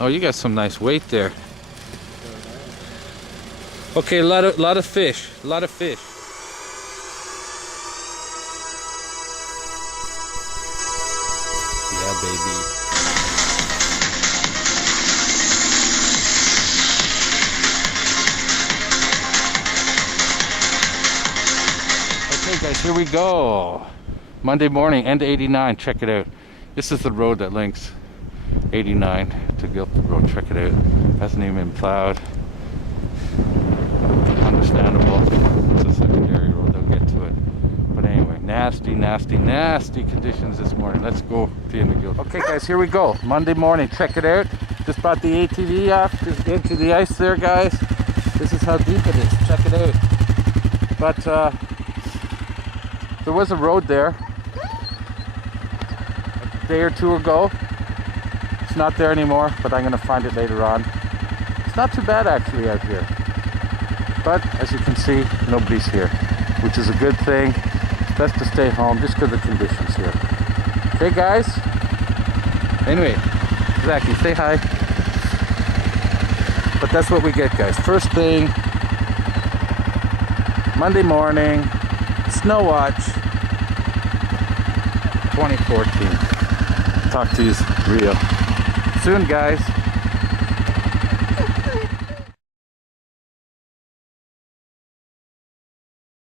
Oh, you got some nice weight there. Okay, a lot of fish. A lot of fish. Yeah, baby. Okay guys, here we go. Monday morning, end 89, check it out. This is the road that links 89 to Guildford Road, check it out. Hasn't even been plowed. Understandable. It's a secondary road, they'll get to it. But anyway, nasty conditions this morning. Let's go to the end of Guildford. Okay guys, here we go. Monday morning, check it out. Just brought the ATV off, just into the ice there guys. This is how deep it is, check it out. But there was a road there a day or two ago. It's not there anymore, but I'm gonna find it later on. It's not too bad actually out here. But as you can see, nobody's here, which is a good thing. It's best to stay home just because of the conditions here. Okay guys? Anyway, Zachy, say hi. But that's what we get guys. First thing, Monday morning, Snow Watch 2014. Talk to you real soon guys.